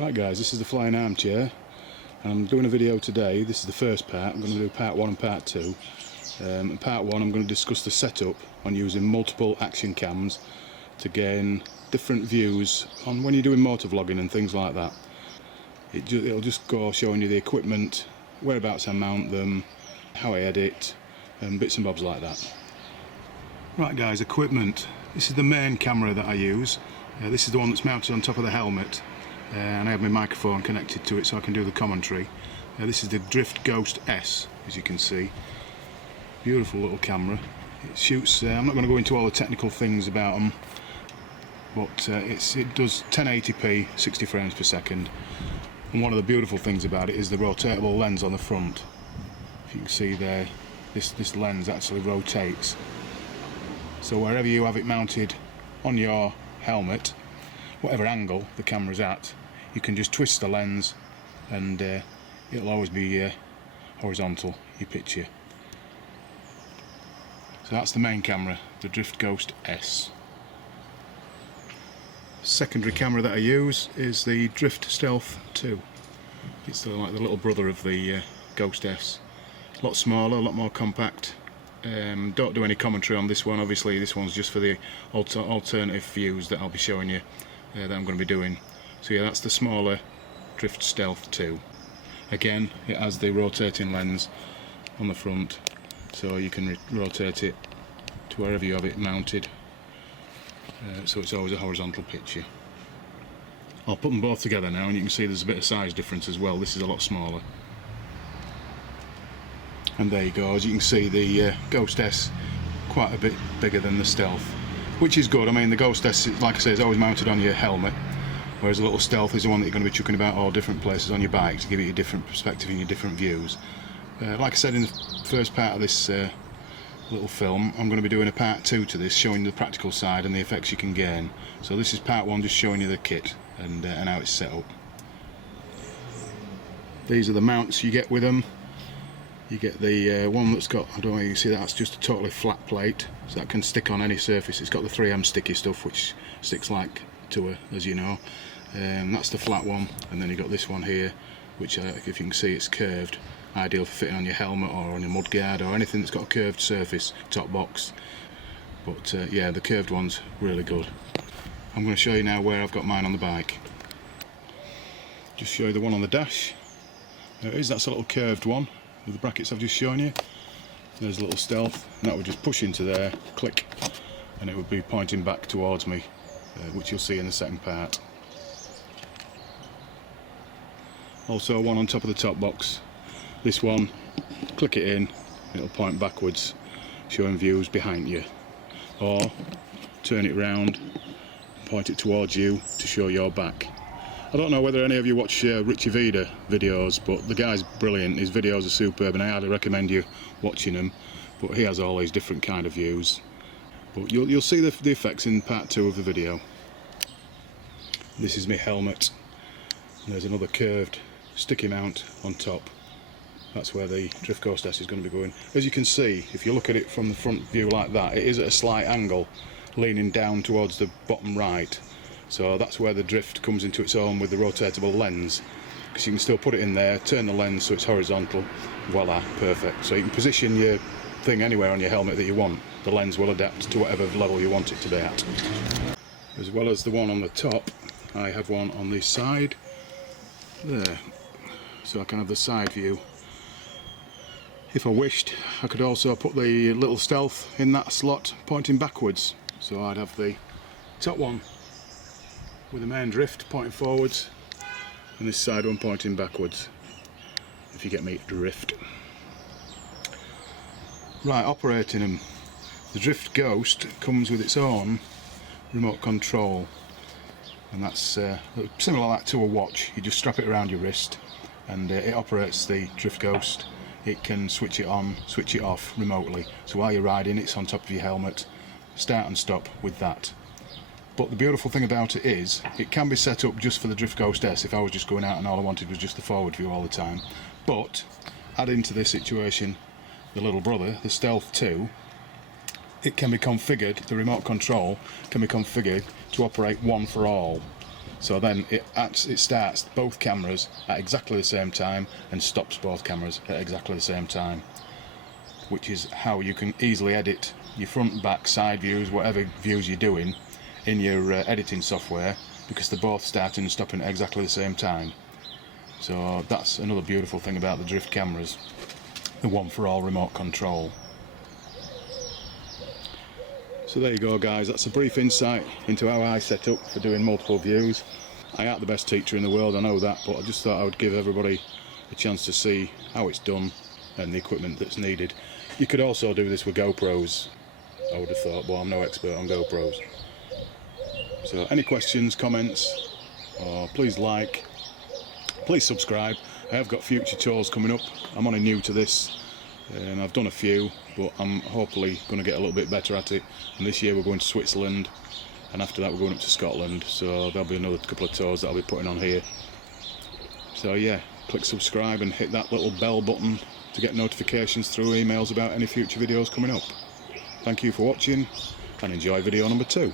Right guys, this is the flying armchair. I'm doing a video today. This is the first part. I'm going to do part 1 and part 2. In part 1 I'm going to discuss the setup on using multiple action cams to gain different views on when you're doing motovlogging and things like that. It'll just go showing you the equipment, whereabouts I mount them, how I edit, and bits and bobs like that. Right guys, equipment. This is the main camera that I use. This is the one that's mounted on top of the helmet. And I have my microphone connected to it so I can do the commentary. This is the Drift Ghost S, as you can see. Beautiful little camera. It shoots, I'm not going to go into all the technical things about them, but it does 1080p, 60 frames per second. And one of the beautiful things about it is the rotatable lens on the front. If you can see there, this lens actually rotates. So wherever you have it mounted on your helmet, whatever angle the camera's at, you can just twist the lens and it'll always be horizontal, your picture. So that's the main camera, the Drift Ghost S. Secondary camera that I use is the Drift Stealth 2. It's like the little brother of the Ghost S. A lot smaller, a lot more compact. Don't do any commentary on this one, obviously this one's just for the alternative views that I'll be showing you that I'm going to be doing. So yeah, that's the smaller Drift Stealth 2. Again, it has the rotating lens on the front, so you can rotate it to wherever you have it mounted, so it's always a horizontal picture. I'll put them both together now and you can see there's a bit of size difference as well. This is a lot smaller. And there you go, as you can see the Ghost S quite a bit bigger than the Stealth, which is good. I mean, the Ghost S, like I say, is always mounted on your helmet, whereas the little Stealth is the one that you're going to be chucking about all different places on your bike to give you a different perspective and your different views. Like I said in the first part of this little film, I'm going to be doing a part 2 to this, showing the practical side and the effects you can gain. So this is part 1, just showing you the kit and how it's set up. These are the mounts you get with them. You get the one that's got, I don't know if you can see that, that's just a totally flat plate, so that can stick on any surface. It's got the 3M sticky stuff which sticks like to her, as you know. That's the flat one, and then you've got this one here, which if you can see, it's curved, ideal for fitting on your helmet or on your mudguard or anything that's got a curved surface, top box. But yeah, the curved one's really good. I'm going to show you now where I've got mine on the bike. Just show you the one on the dash. There it is, that's a little curved one with the brackets I've just shown you. There's a little Stealth, and that would just push into there, click, and it would be pointing back towards me, which you'll see in the second part. Also one on top of the top box. This one, click it in, it'll point backwards, showing views behind you, or turn it round, point it towards you to show your back. I don't know whether any of you watch Richy Vida videos, but the guy's brilliant. His videos are superb and I highly recommend you watching them. But he has all these different kind of views. But you'll see the effects in part 2 of the video. This is my helmet. And there's another curved sticky mount on top. That's where the Drift Ghost S is going to be going. As you can see, if you look at it from the front view like that, it is at a slight angle, leaning down towards the bottom right. So that's where the drift comes into its own with the rotatable lens, because you can still put it in there, turn the lens so it's horizontal, voila, perfect. So you can position your thing anywhere on your helmet that you want. The lens will adapt to whatever level you want it to be at. As well as the one on the top, I have one on the side there, so I can have the side view. If I wished, I could also put the little Stealth in that slot pointing backwards, so I'd have the top one with the main drift pointing forwards and this side one pointing backwards, if you get me drift. Right, operating them. The Drift Ghost comes with its own remote control, and that's similar like to a watch. You just strap it around your wrist and it operates the Drift Ghost. It can switch it on, switch it off remotely, so while you're riding it's on top of your helmet, start and stop with that. But the beautiful thing about it is, it can be set up just for the Drift Ghost S if I was just going out and all I wanted was just the forward view all the time. But, add into this situation the little brother, the Stealth 2, it can be configured, the remote control can be configured to operate one for all. So then it starts both cameras at exactly the same time and stops both cameras at exactly the same time, which is how you can easily edit your front, back, side views, whatever views you're doing in your editing software, because they're both starting and stopping at exactly the same time. So that's another beautiful thing about the drift cameras, the one for all remote control. So there you go guys, that's a brief insight into how I set up for doing multiple views. I ain't the best teacher in the world, I know that, but I just thought I would give everybody a chance to see how it's done and the equipment that's needed. You could also do this with GoPros, I would have thought, but I'm no expert on GoPros. So any questions, comments, or please like, please subscribe. I have got future tours coming up. I'm only new to this, and I've done a few, but I'm hopefully going to get a little bit better at it. And this year we're going to Switzerland, and after that we're going up to Scotland, so there'll be another couple of tours that I'll be putting on here. So yeah, click subscribe and hit that little bell button to get notifications through emails about any future videos coming up. Thank you for watching, and enjoy video number 2.